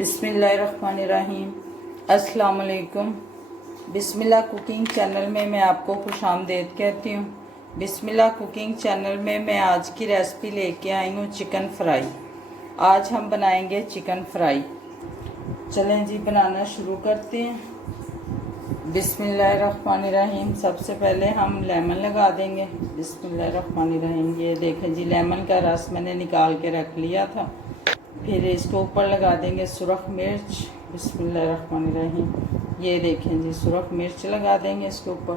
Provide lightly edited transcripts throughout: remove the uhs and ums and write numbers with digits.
बिस्मिल्लाहिर्रहमानिर्रहीम। अस्सलाम वालेकुम। बिस्मिल्लाह कुकिंग चैनल में मैं आपको खुशामदीद कहती हूँ। बिस्मिल्लाह कुकिंग चैनल में मैं आज की रेसिपी लेके आई हूँ चिकन फ्राई। आज हम बनाएंगे चिकन फ्राई। चलें जी बनाना शुरू करते हैं। बिस्मिल्लाहिर्रहमानिर्रहीम। सबसे पहले हम लेमन लगा देंगे। बिस्मिल्लाहिर्रहमानिर्रहीम। ये देखें जी, लेमन का रस मैंने निकाल के रख लिया था। फिर इसको ऊपर लगा देंगे सुरख मिर्च। बिस्मिल्लाहिर्रहमानिर्रहीम। ये देखें जी, सुरख मिर्च लगा देंगे इसके ऊपर।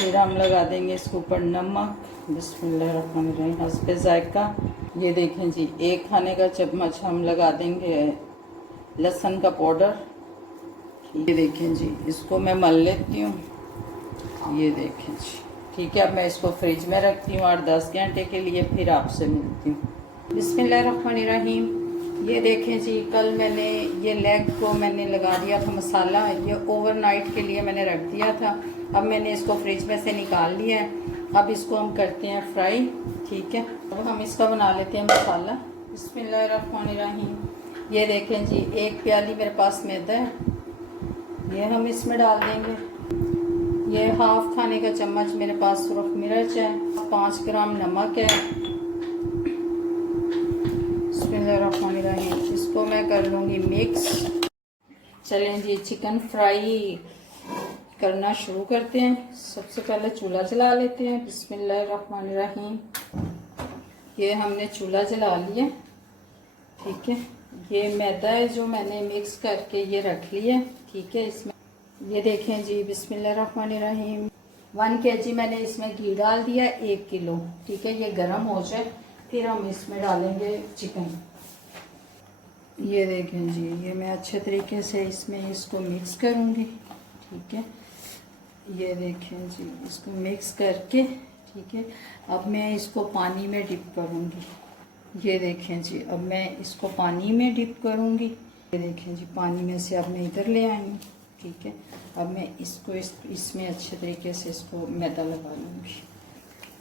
फिर हम लगा देंगे इसके ऊपर नमक। बिस्मिल्लाहिर्रहमानिर्रहीम हस्बे जायका। ये देखें जी, 1 खाने का चम्मच हम लगा देंगे लहसुन का पाउडर। ये देखें जी, इसको मैं मल लेती हूँ। ये देखें जी, ठीक है। अब मैं इसको फ्रिज में रखती हूँ 8-10 घंटे के लिए। फिर आपसे मिलती हूँ। बिस्मिल्लाहिर्रहमानिर्रहीम। ये देखें जी, कल मैंने ये लेग को मैंने लगा दिया था मसाला। ये ओवरनाइट के लिए मैंने रख दिया था। अब मैंने इसको फ्रिज में से निकाल लिया है। अब इसको हम करते हैं फ्राई, ठीक है। अब हम इसका बना लेते हैं मसाला। बिस्मिल्लाहिर्रहमानिर्रहीम। ये देखें जी, 1 प्याली मेरे पास मैदा है। ये हम इसमें डाल देंगे। ये 1/2 खाने का चम्मच मेरे पास सुरख मिर्च है। 5 ग्राम नमक है। बिस्मिल्लाहिर्रहमानिर्रहीम। इसको मैं कर लूँगी मिक्स। चलें जी, चिकन फ्राई करना शुरू करते हैं। सबसे पहले चूल्हा जला लेते हैं। बिस्मिल्लाहिर्रहमानिर्रहीम। ये हमने चूल्हा जला लिया, ठीक है। ये मैदा है जो मैंने मिक्स करके ये रख लिया, ठीक है। इसमें ये देखें जी, बिस्मिल्लाहिर्रहमानिर्रहीम। 1 kg मैंने इसमें घी डाल दिया, 1 किलो, ठीक है। ये गर्म हो जाए फिर हम इसमें डालेंगे चिकन। ये देखें जी, ये मैं अच्छे तरीके से इसमें इसको मिक्स करूँगी, ठीक है। ये देखें जी, इसको मिक्स करके, ठीक है। अब मैं इसको पानी में डिप करूँगी। ये देखें जी, अब मैं इसको पानी में डिप करूँगी। ये देखें जी, पानी में से अब मैं इधर ले आई हूँ, ठीक है। अब मैं इसको इसमें अच्छे तरीके से इसको मैदा लगा लूँगी।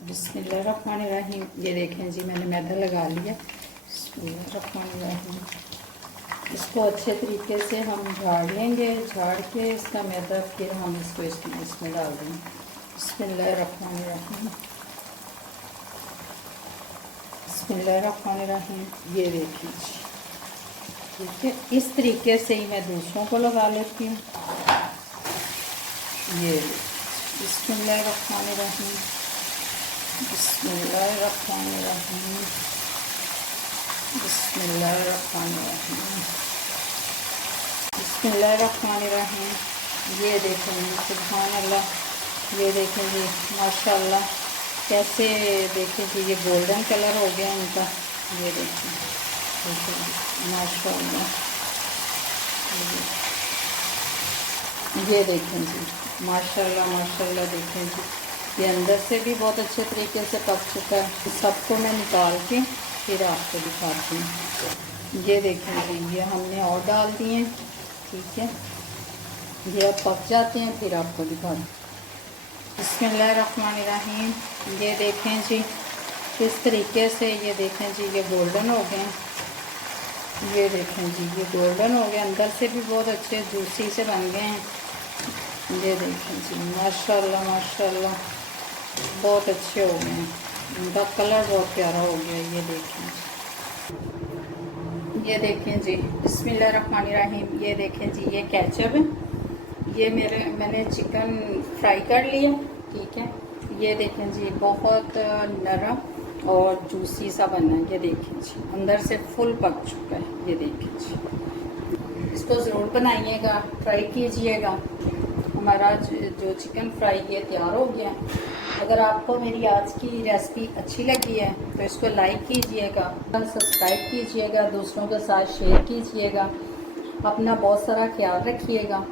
बिस्मिल्लाहिर्रहमानिर्रहीम। ये देखें जी, मैंने मैदा लगा लिया। बिस्मिल्लाहिर्रहमानिर्रहीम। इसको अच्छे तरीके से हम झाड़ लेंगे। झाड़ के इसका मैदा फिर हम इसको इसमें डाल देंगे। बिस्मिल्लाहिर्रहमानिर्रहीम। बिस्मिल्लाहिर्रहमानिर्रहीम। ये देखिए जी, ठीक है। इस तरीके से ही मैं दूसरों को लगा लेती हूँ। ये बिस्मिल्लाहिर्रहमानिर्रहीम। बिस्मिल्लाहिर्रहमानिर्रहीम। बिस्मिल्लाहिर्रहमानिर्रहीम। बिस्मिल्लाहिर्रहमानिर्रहीम। ये देखें सुभान अल्लाह। ये देखें जी, माशाल्लाह कैसे, देखें जी, ये गोल्डन कलर हो गया इनका। ये देखें माशाल्लाह। ये देखें जी, माशाल्लाह माशाल्लाह। देखें जी, ये अंदर से भी बहुत अच्छे तरीके से पक चुका है। सबको मैं निकाल के फिर आपको दिखाती हूँ। ये देखें जी, ये हमने और डाल दिए, ठीक है। ये अब पक जाते हैं फिर आपको दिखाती हूँ। बिस्मिल्लाहिर्रहमानिर्रहीम। ये देखें जी, किस तरीके से, ये देखें जी, ये गोल्डन हो गए। ये देखें जी, ये गोल्डन हो गए, अंदर से भी बहुत अच्छे जूसी से बन गए हैं। ये देखें जी, माशाल्लाह माशाल्लाह बहुत अच्छे हो गए हैं। इनका कलर बहुत प्यारा हो गया। ये देखें जी, ये देखें जी, बिस्मिल्लाहिर्रहमानिर्रहीम। ये देखें जी, ये केचप है। ये मैंने चिकन फ्राई कर लिया, ठीक है। ये देखें जी, बहुत नरम और जूसी सा बना है। ये देखें जी, अंदर से फुल पक चुका है। ये देखें जी, इसको ज़रूर बनाइएगा, ट्राई कीजिएगा। हमारा जो चिकन फ्राई ये तैयार हो गया है। अगर आपको मेरी आज की रेसिपी अच्छी लगी है तो इसको लाइक कीजिएगा, सब्सक्राइब कीजिएगा, दूसरों के साथ शेयर कीजिएगा। अपना बहुत सारा ख्याल रखिएगा।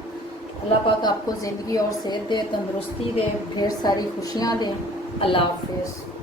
अल्लाह पाक आपको ज़िंदगी और सेहत दे, तंदुरुस्ती दे, ढेर सारी खुशियाँ दे। अल्लाह हाफ़िज़।